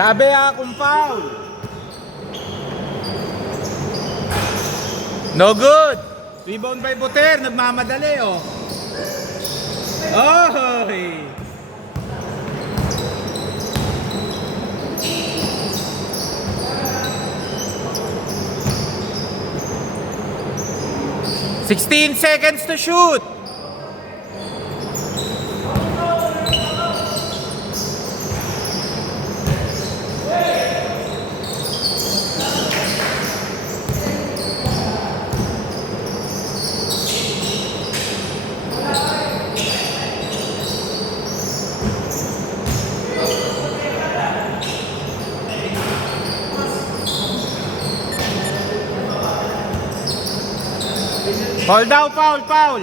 Sabi kung foul. No good. Rebound by Buter. Nagmamadali oh. Oy! "16 seconds to shoot." Foul daw, foul, foul.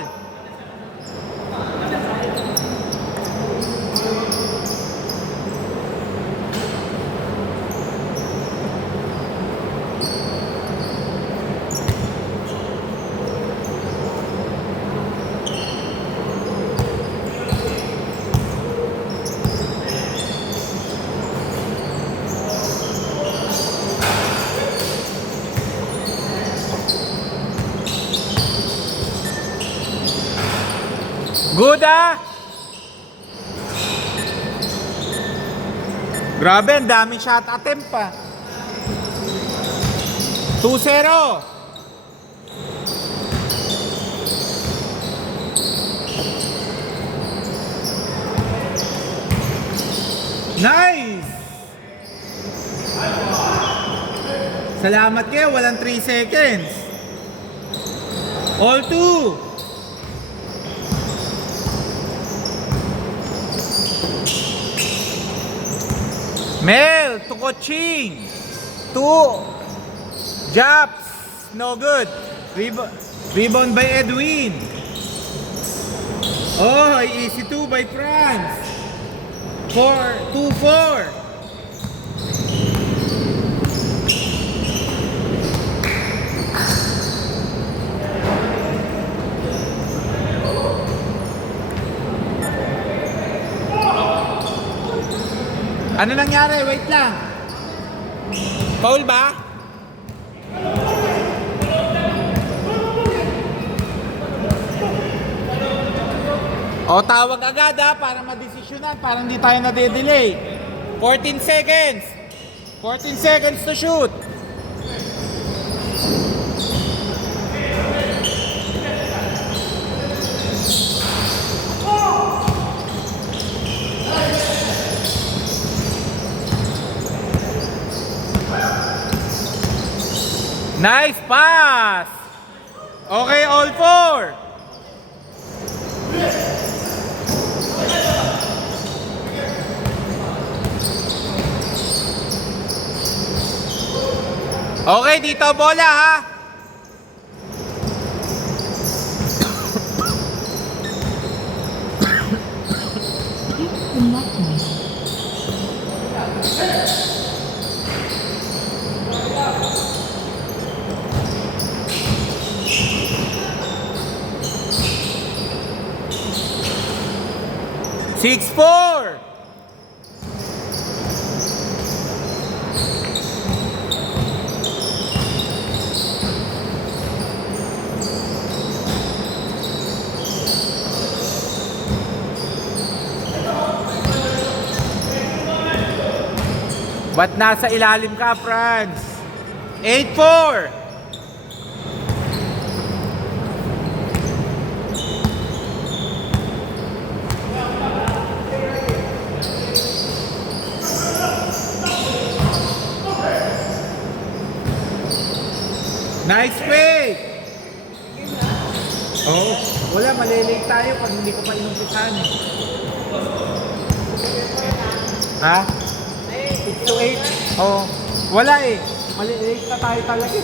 Good ah! Grabe, ang daming shot attempt pa. 2-0. Nice! Salamat kayo, walang 3 seconds. All 2. Mel to Coaching. 2 Japs. No good. Rebound by Edwin. Oh, easy 2 by France. 2-4. Ano nangyari? Wait lang. Foul ba? O tawag agad ha, para madesisyonan, para hindi tayo nade-delay. 14 seconds. 14 seconds to shoot. Nice pass! Okay, all 4. Okay, dito bola ha. Six, 4. Ba't nasa ilalim ka, France? 8-4. Nice play! Oh, wala, malilate tayo pag hindi ko pa inumpisan. Ha? 6-8? Oh, wala eh. Malilate na tayo talaga.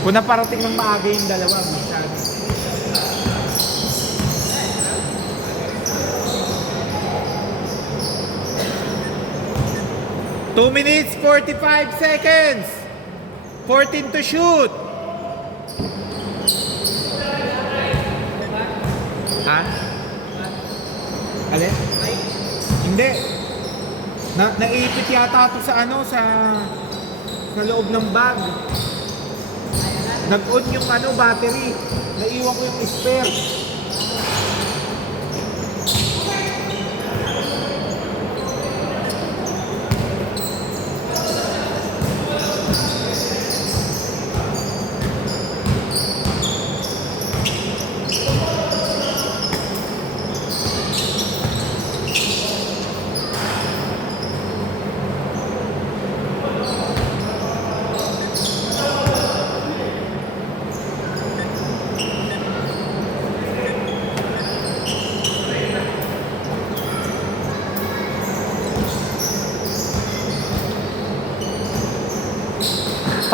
Kung naparating ng maaga yung dalawa, masyado. Two minutes, 45 seconds. 14 to shoot. Ha? Alin? Hindi. Naipit yata ito sa ano, sa loob ng bag. Nag-on yung ano, battery. Naiwan ko yung spare.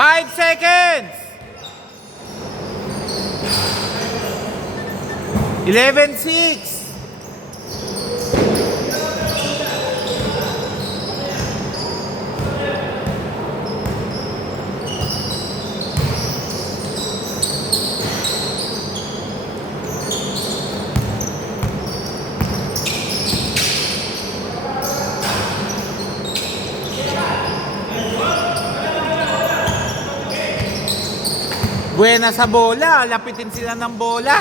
Five seconds. 11-6. Buena sa bola, lapitin sila ng bola.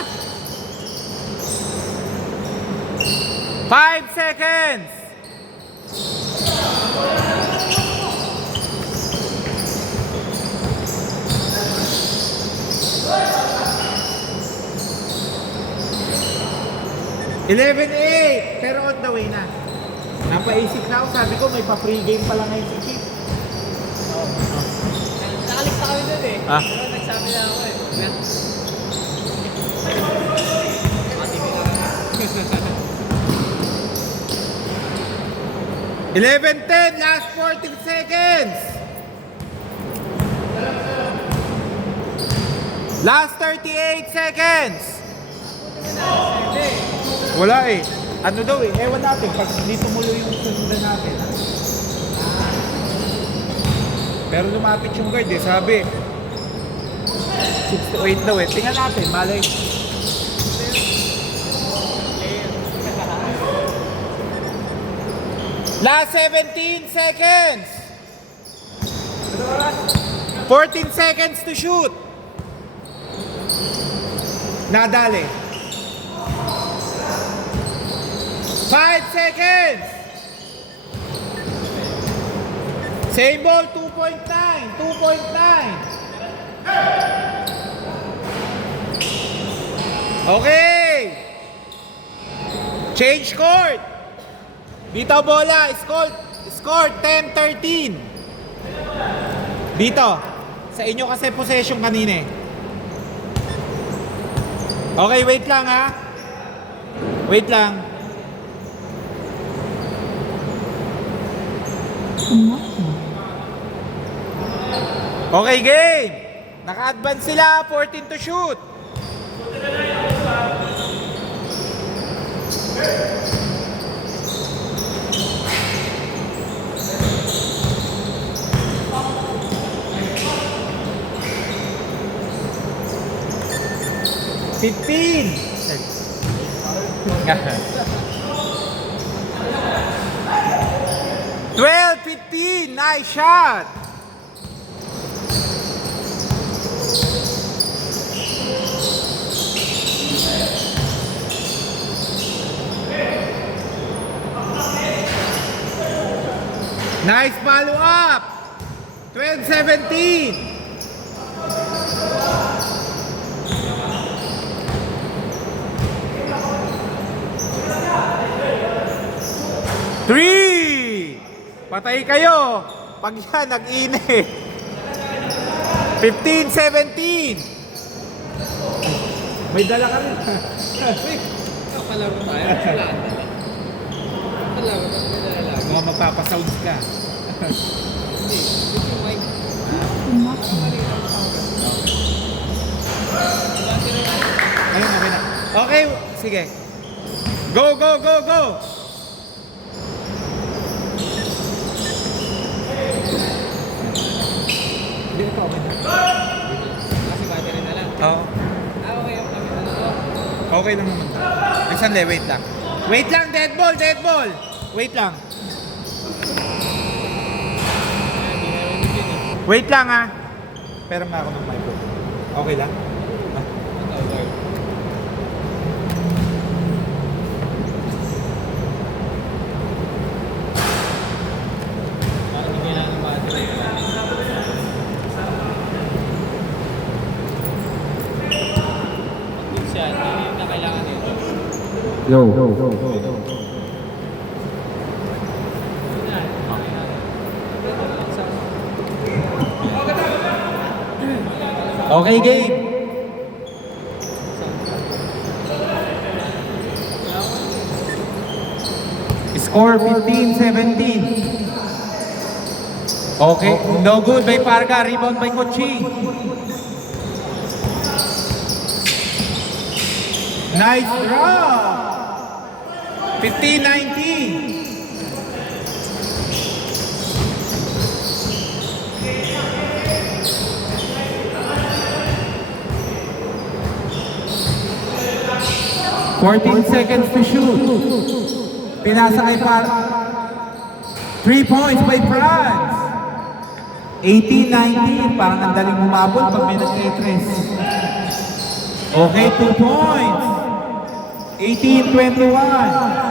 5 seconds. (11-8) pero on the way na. Napaisip na ako, sabi ko may pa-free game pala ngayon si Chip. Nakalis na kami dun eh. Ah. Pero nagsabi na ako eh. 11-10, last 14 seconds. Last 38 seconds. Wala eh. Ano daw eh, ewan natin pag hindi tumuloy yung sundan natin. Pero lumapit yung guard eh, sabi 6 to 8 daw eh. Tingnan natin, malay. Last 17 seconds. 14 seconds to shoot. Nadali. 5 seconds. Same ball, 2.9. 2.9. Okay. Change court. Dito bola, score 10-13. Dito. Sa inyo kasi possession kanina eh. Okay, wait lang ha. Wait lang. Okay, game. Naka-advance sila, 14 to shoot. $15. 12-15. Nice shot. Nice follow up. 12-17. Three! Patay kayo! Pag yan, nag-init. 15-17. May dala ka rin. Palaro tayo. Wala. Palaro tayo. May dala lang. Mga magpapasounds ka. Hindi. Ito yung mic. Ayun, okay na. Okay, sige. Go, go, go, go! Hindi ito, okay na. Kasi battery na lang. Oo. Okay yung kami na lang. Okay lang naman. Ay, sandali, wait lang. Wait lang, dead ball, dead ball! Wait lang. Wait lang ha. Pero nga ako ng micro. Okay lang? Parang hindi kailangan ng battery. Pag siya, hindi na kailangan nito. Yo. Okay, game. Score 15-17. Okay, no good by Parga. Rebound by Kochi. Nice drop. 15-19. Seconds to shoot. Pinasa kay Par. 3 points by France. 18-19. Parang ang daling umabot pag may nag-tetres. Okay, 2 points. 18-21.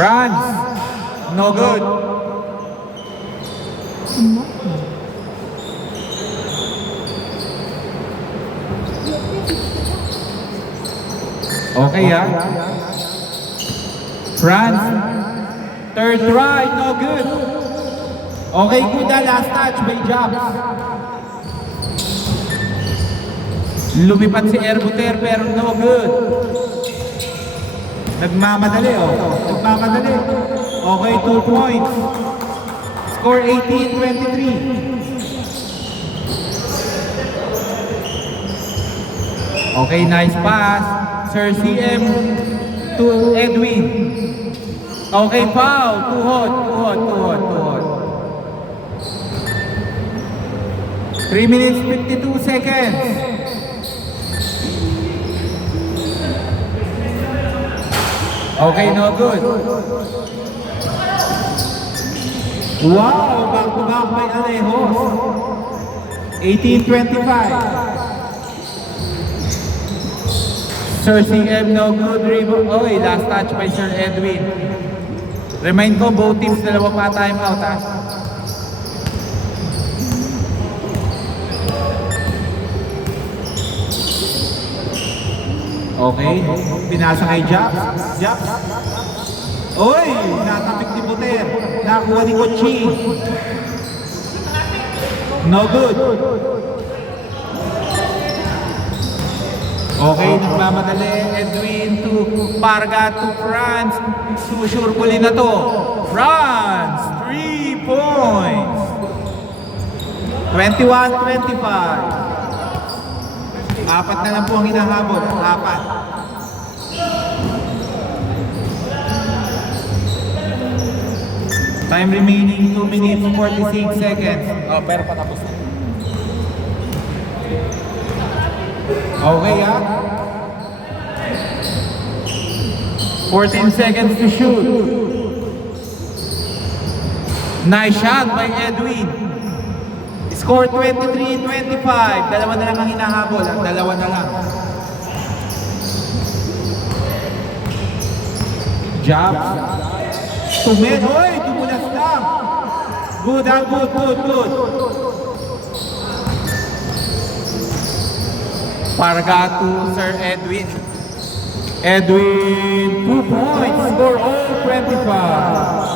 France, no good. Okay ha. France, third try, no good. Okay, good na last touch by Jobs. Lumipat si Erbuter pero no good. Nagmamadali Nagmamadali. Okay, 2 points. Score 18-23. Okay, nice pass. Sir CM to Edwin. Okay, foul. Too hot. 3 minutes 52 seconds. Okay, no good. Wow, back to back by Alejos. 18-25. Sir CM, no good rebound. Okay, last touch by Sir Edwin. Remind ko, both teams dalawa pa time out ha. Okay, pinasa kay Japs. Oy, natapik ni Buter. Nakuha ni Kochi. No good. Okay, nagmamadali. Edwin to Parga to France. Susurbuli na to. France, 3 points. 21-25. Apat na lang po ang hinahabol. Apat. Time remaining 2 minutes 46 seconds. Oh, pero patapos na. Okay ha? 14 seconds to shoot. Nice shot by Edwin. Score 23-25. Dalawa na lang ang hinahabol. Dalawa na lang. Jobs. Tumed. Oy, tumulas lang. Good. Parga to Sir Edwin. Edwin, 2 points. Score all 25.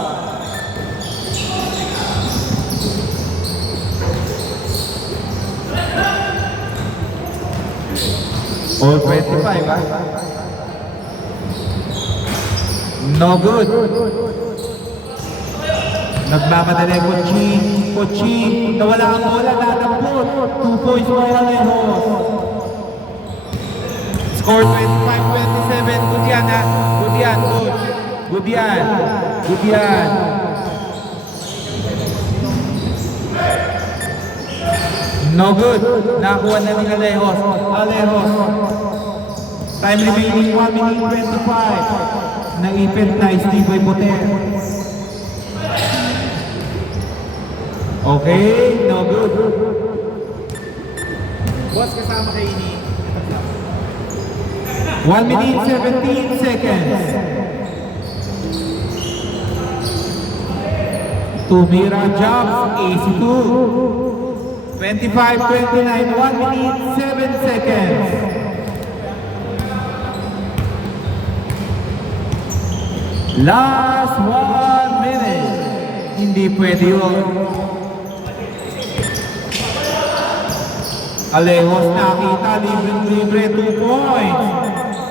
All 25, ha? No good. Nagmamadali Kochi. Nawala ang bola, nadampot. 2 points by Alejos. Score 25-27. Good yan, ha? Good yan. No good. Nakuha na ni Alejos. Alejos. Time remaining 1 minute 25. Naipit na Steve Boter. Okay, no good. Boss, kasama kay Ini. 1 minute 17 seconds. Tumira Jobs, AC2. 25-29, 1 minute 7 seconds. Last 1 minute. Hindi pwede yun. Alejos nakita, libre, 2 points.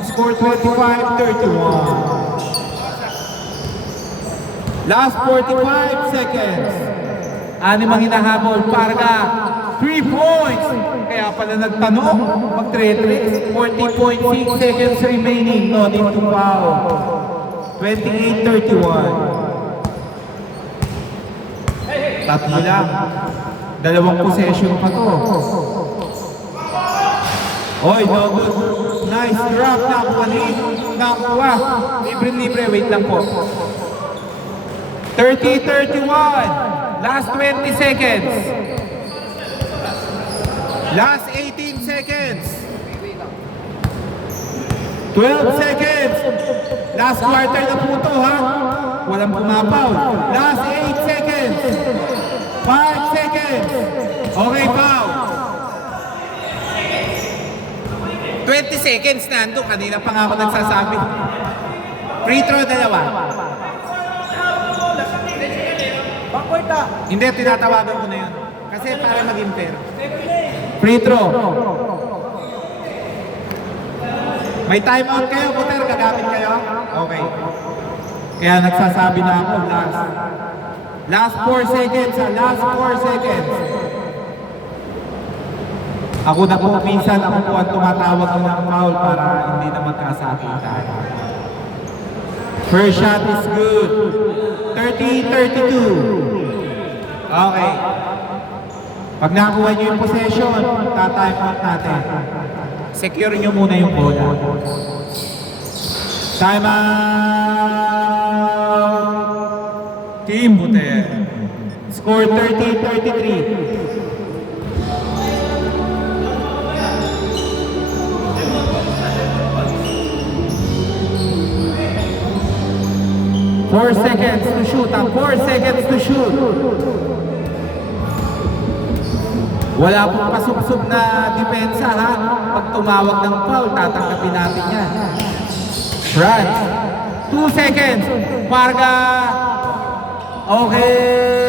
Score 25-31. Last 45 seconds. Anim ang hinahabol, Parga. 3 points. Kaya pala nagtanong, mag-3-3. 40.6 seconds remaining. No need to foul. 28-31. Tatlo lang. Dalawang possession pa to. Oy, no good. Nice drop. Nakuha ni. Nakuha. Libre. Wait lang po. 30-31. Last 20 seconds. Last 18 seconds. 12 seconds. Last quarter na po ito, ha? Walang pumapaw. Last 8 seconds. 5 seconds. Okay, foul. 20 seconds na ando. Kanina pa nga ako nagsasabi. Free throw dalawa. Hindi, tinatawagan ko na yun. Kasi para maging fair. Free throw. May timeout kayo, Buter? Gagamit kayo? Okay. Kaya nagsasabi na ako, last 4 seconds, ha? Last 4 seconds. Ako na po minsan, ako po ang tumatawag ko ng foul para hindi na magkasakitan. First shot is good. 30-32. Okay. Pag nakuha nyo yung possession, tatime out natin. Secure nyo muna yung bola. Time out! Team Buter. Score 30-33. 4 seconds to shoot. 4 seconds to shoot. Wala pong pasubsob na depensa, ha? Pag tumawag ng foul, tatanggapin natin yan. France. 2 seconds. Parga. Okay.